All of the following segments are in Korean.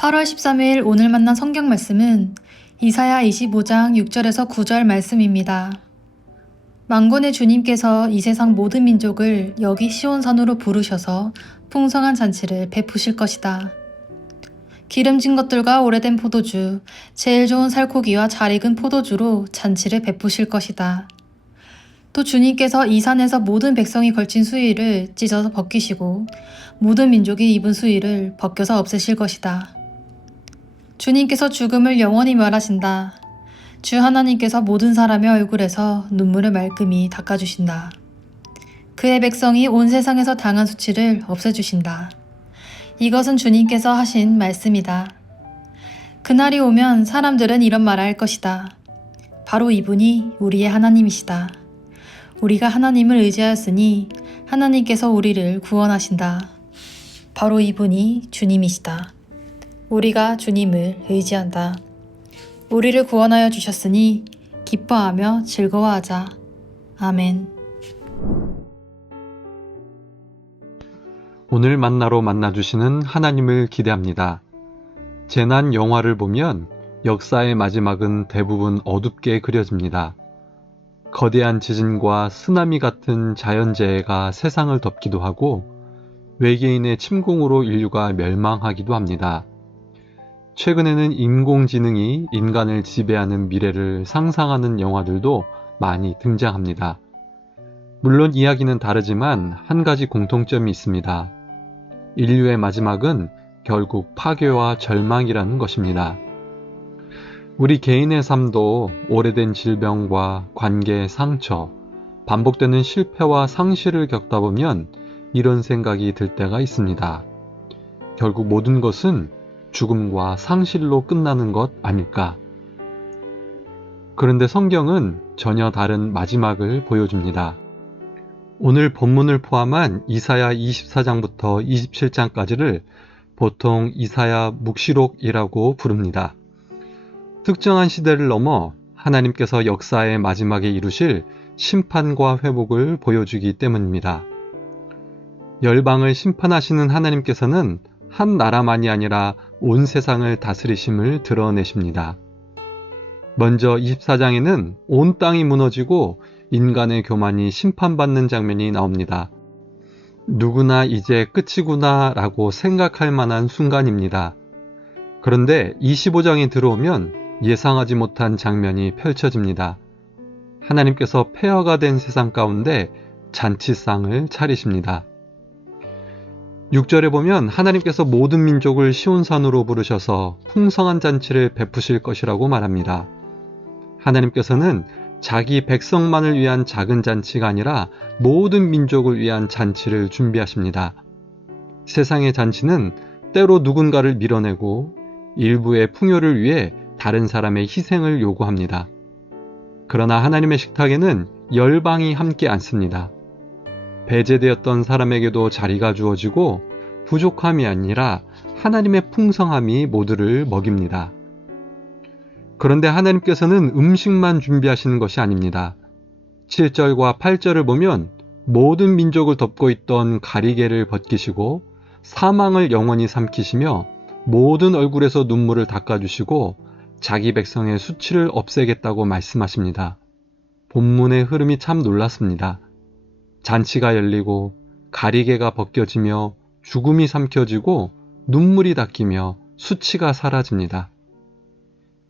8월 13일 오늘 만난 성경 말씀은 이사야 25장 6절에서 9절 말씀입니다. 만군의 주님께서 이 세상 모든 민족을 여기 시온산으로 부르셔서 풍성한 잔치를 베푸실 것이다. 기름진 것들과 오래된 포도주, 제일 좋은 살코기와 잘 익은 포도주로 잔치를 베푸실 것이다. 또 주님께서 이 산에서 모든 백성이 걸친 수의를 찢어서 벗기시고 모든 민족이 입은 수의를 벗겨서 없애실 것이다. 주님께서 죽음을 영원히 멸하신다. 주 하나님께서 모든 사람의 얼굴에서 눈물을 말끔히 닦아주신다. 그의 백성이 온 세상에서 당한 수치를 없애주신다. 이것은 주님께서 하신 말씀이다. 그날이 오면 사람들은 이런 말을 할 것이다. 바로 이분이 우리의 하나님이시다. 우리가 하나님을 의지하였으니 하나님께서 우리를 구원하신다. 바로 이분이 주님이시다. 우리가 주님을 의지한다. 우리를 구원하여 주셨으니 기뻐하며 즐거워하자. 아멘. 오늘 만나로 만나주시는 하나님을 기대합니다. 재난 영화를 보면 역사의 마지막은 대부분 어둡게 그려집니다. 거대한 지진과 쓰나미 같은 자연재해가 세상을 덮기도 하고 외계인의 침공으로 인류가 멸망하기도 합니다. 최근에는 인공지능이 인간을 지배하는 미래를 상상하는 영화들도 많이 등장합니다. 물론 이야기는 다르지만 한 가지 공통점이 있습니다. 인류의 마지막은 결국 파괴와 절망이라는 것입니다. 우리 개인의 삶도 오래된 질병과 관계의 상처, 반복되는 실패와 상실을 겪다 보면 이런 생각이 들 때가 있습니다. 결국 모든 것은 죽음과 상실로 끝나는 것 아닐까? 그런데 성경은 전혀 다른 마지막을 보여줍니다. 오늘 본문을 포함한 이사야 24장부터 27장까지를 보통 이사야 묵시록이라고 부릅니다. 특정한 시대를 넘어 하나님께서 역사의 마지막에 이루실 심판과 회복을 보여주기 때문입니다. 열방을 심판하시는 하나님께서는 한 나라만이 아니라 온 세상을 다스리심을 드러내십니다. 먼저 24장에는 온 땅이 무너지고 인간의 교만이 심판받는 장면이 나옵니다. 누구나 이제 끝이구나 라고 생각할 만한 순간입니다. 그런데 25장에 들어오면 예상하지 못한 장면이 펼쳐집니다. 하나님께서 폐허가 된 세상 가운데 잔치상을 차리십니다. 6절에 보면 하나님께서 모든 민족을 시온산으로 부르셔서 풍성한 잔치를 베푸실 것이라고 말합니다. 하나님께서는 자기 백성만을 위한 작은 잔치가 아니라 모든 민족을 위한 잔치를 준비하십니다. 세상의 잔치는 때로 누군가를 밀어내고 일부의 풍요를 위해 다른 사람의 희생을 요구합니다. 그러나 하나님의 식탁에는 열방이 함께 앉습니다. 배제되었던 사람에게도 자리가 주어지고 부족함이 아니라 하나님의 풍성함이 모두를 먹입니다. 그런데 하나님께서는 음식만 준비하시는 것이 아닙니다. 7절과 8절을 보면 모든 민족을 덮고 있던 가리개를 벗기시고 사망을 영원히 삼키시며 모든 얼굴에서 눈물을 닦아주시고 자기 백성의 수치를 없애겠다고 말씀하십니다. 본문의 흐름이 참 놀랐습니다. 잔치가 열리고 가리개가 벗겨지며 죽음이 삼켜지고 눈물이 닦이며 수치가 사라집니다.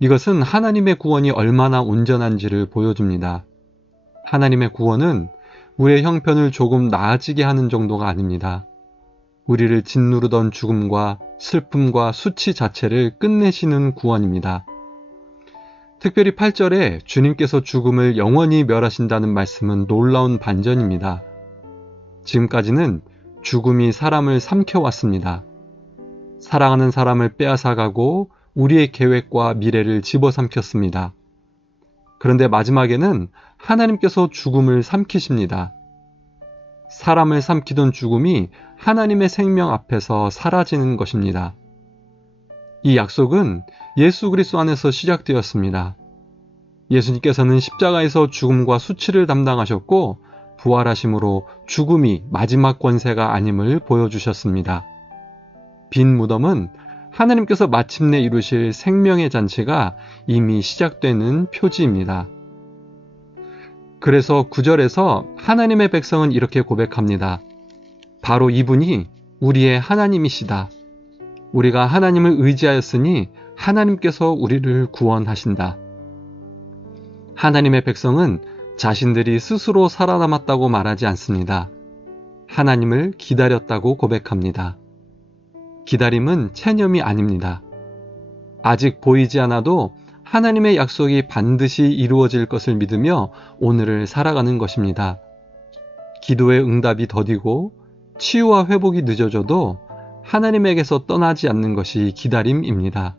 이것은 하나님의 구원이 얼마나 온전한지를 보여줍니다. 하나님의 구원은 우리의 형편을 조금 나아지게 하는 정도가 아닙니다. 우리를 짓누르던 죽음과 슬픔과 수치 자체를 끝내시는 구원입니다. 특별히 8절에 주님께서 죽음을 영원히 멸하신다는 말씀은 놀라운 반전입니다. 지금까지는 죽음이 사람을 삼켜왔습니다. 사랑하는 사람을 빼앗아가고 우리의 계획과 미래를 집어삼켰습니다. 그런데 마지막에는 하나님께서 죽음을 삼키십니다. 사람을 삼키던 죽음이 하나님의 생명 앞에서 사라지는 것입니다. 이 약속은 예수 그리스도 안에서 시작되었습니다. 예수님께서는 십자가에서 죽음과 수치를 담당하셨고 부활하심으로 죽음이 마지막 권세가 아님을 보여주셨습니다. 빈 무덤은 하나님께서 마침내 이루실 생명의 잔치가 이미 시작되는 표지입니다. 그래서 9절에서 하나님의 백성은 이렇게 고백합니다. 바로 이분이 우리의 하나님이시다. 우리가 하나님을 의지하였으니 하나님께서 우리를 구원하신다. 하나님의 백성은 자신들이 스스로 살아남았다고 말하지 않습니다. 하나님을 기다렸다고 고백합니다. 기다림은 체념이 아닙니다. 아직 보이지 않아도 하나님의 약속이 반드시 이루어질 것을 믿으며 오늘을 살아가는 것입니다. 기도의 응답이 더디고 치유와 회복이 늦어져도 하나님에게서 떠나지 않는 것이 기다림입니다.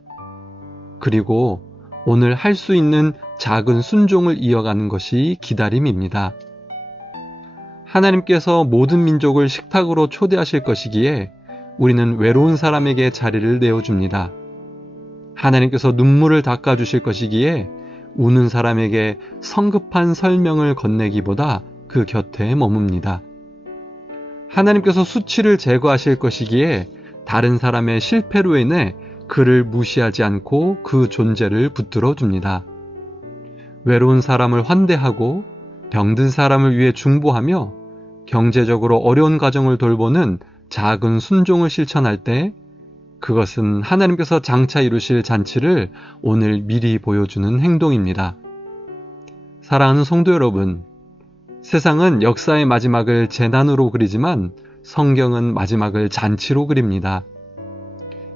그리고 오늘 할 수 있는 작은 순종을 이어가는 것이 기다림입니다. 하나님께서 모든 민족을 식탁으로 초대하실 것이기에 우리는 외로운 사람에게 자리를 내어줍니다. 하나님께서 눈물을 닦아주실 것이기에 우는 사람에게 성급한 설명을 건네기보다 그 곁에 머뭅니다. 하나님께서 수치를 제거하실 것이기에 다른 사람의 실패로 인해 그를 무시하지 않고 그 존재를 붙들어 줍니다. 외로운 사람을 환대하고 병든 사람을 위해 중보하며 경제적으로 어려운 가정을 돌보는 작은 순종을 실천할 때 그것은 하나님께서 장차 이루실 잔치를 오늘 미리 보여주는 행동입니다. 사랑하는 성도 여러분, 세상은 역사의 마지막을 재난으로 그리지만 성경은 마지막을 잔치로 그립니다.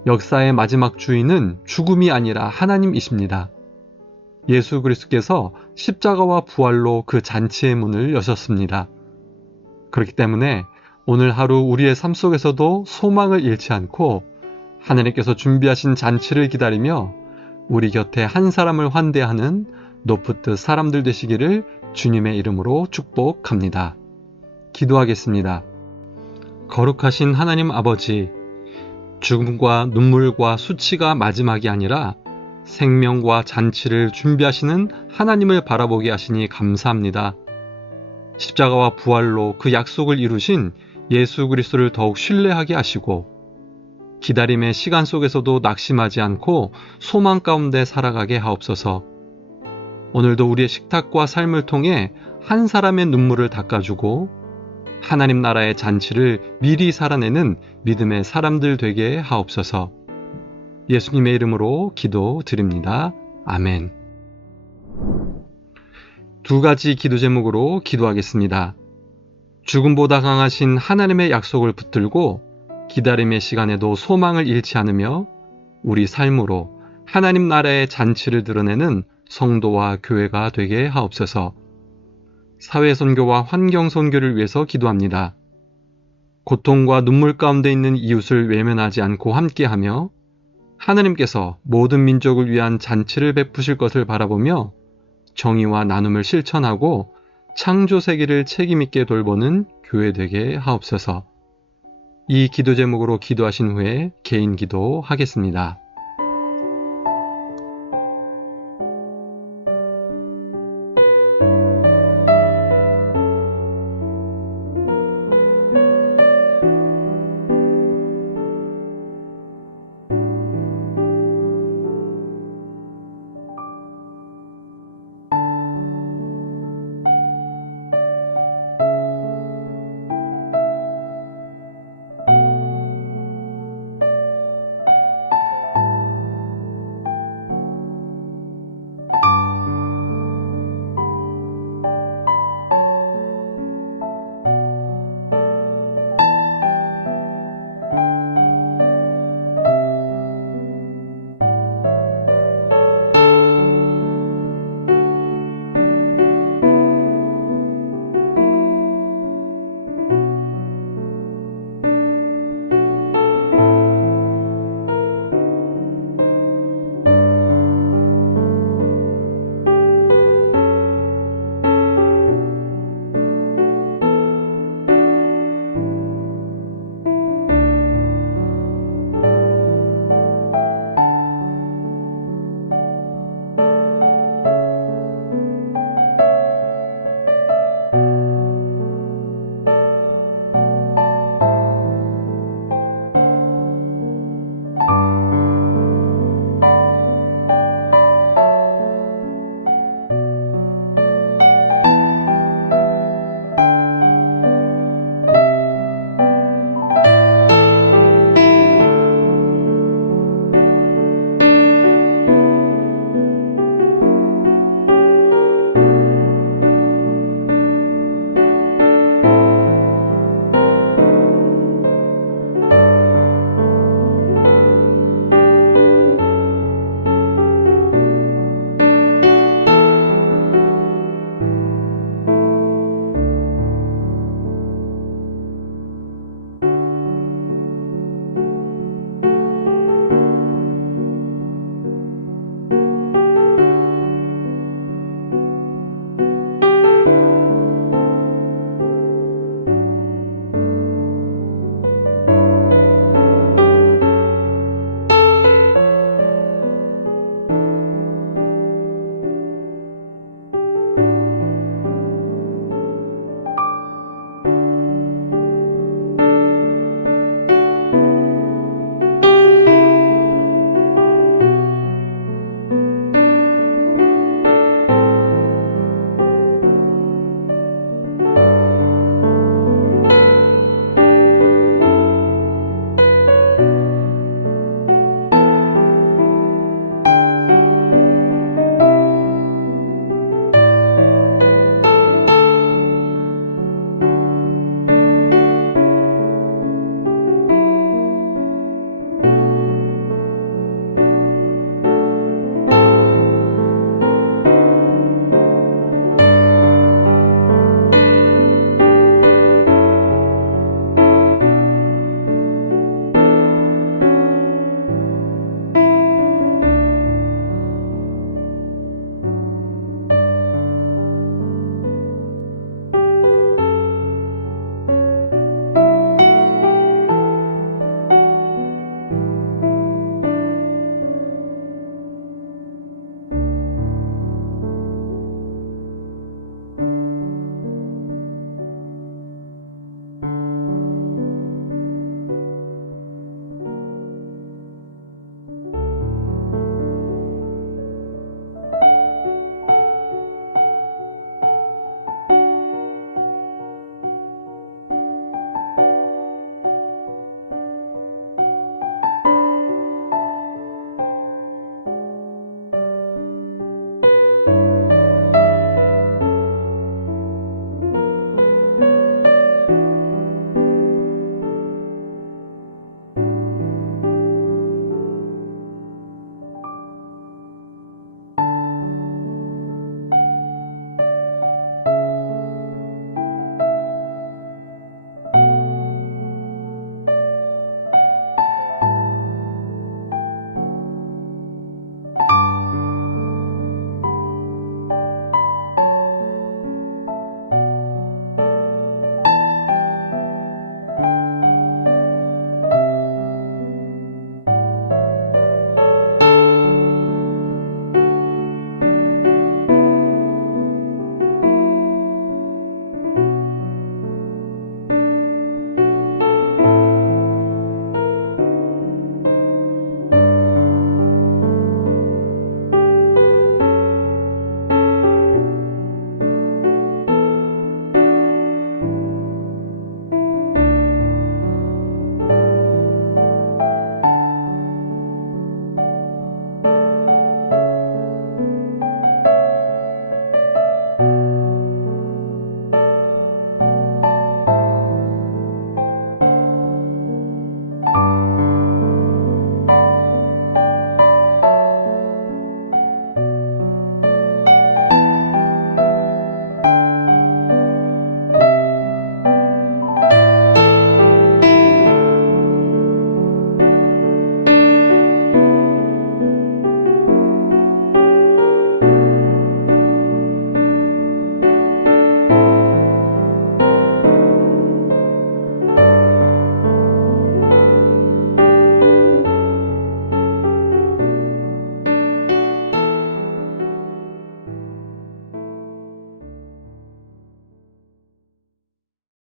역사의 마지막 주인은 죽음이 아니라 하나님이십니다. 예수 그리스도께서 십자가와 부활로 그 잔치의 문을 여셨습니다. 그렇기 때문에 오늘 하루 우리의 삶 속에서도 소망을 잃지 않고 하나님께서 준비하신 잔치를 기다리며 우리 곁에 한 사람을 환대하는 노프트 사람들 되시기를 주님의 이름으로 축복합니다. 기도하겠습니다. 거룩하신 하나님 아버지, 죽음과 눈물과 수치가 마지막이 아니라 생명과 잔치를 준비하시는 하나님을 바라보게 하시니 감사합니다. 십자가와 부활로 그 약속을 이루신 예수 그리스도를 더욱 신뢰하게 하시고 기다림의 시간 속에서도 낙심하지 않고 소망 가운데 살아가게 하옵소서. 오늘도 우리의 식탁과 삶을 통해 한 사람의 눈물을 닦아주고 하나님 나라의 잔치를 미리 살아내는 믿음의 사람들 되게 하옵소서. 예수님의 이름으로 기도드립니다. 아멘. 두 가지 기도 제목으로 기도하겠습니다. 죽음보다 강하신 하나님의 약속을 붙들고 기다림의 시간에도 소망을 잃지 않으며 우리 삶으로 하나님 나라의 잔치를 드러내는 성도와 교회가 되게 하옵소서. 사회선교와 환경선교를 위해서 기도합니다. 고통과 눈물 가운데 있는 이웃을 외면하지 않고 함께하며 하나님께서 모든 민족을 위한 잔치를 베푸실 것을 바라보며 정의와 나눔을 실천하고 창조 세계를 책임있게 돌보는 교회 되게 하옵소서. 이 기도 제목으로 기도하신 후에 개인 기도 하겠습니다.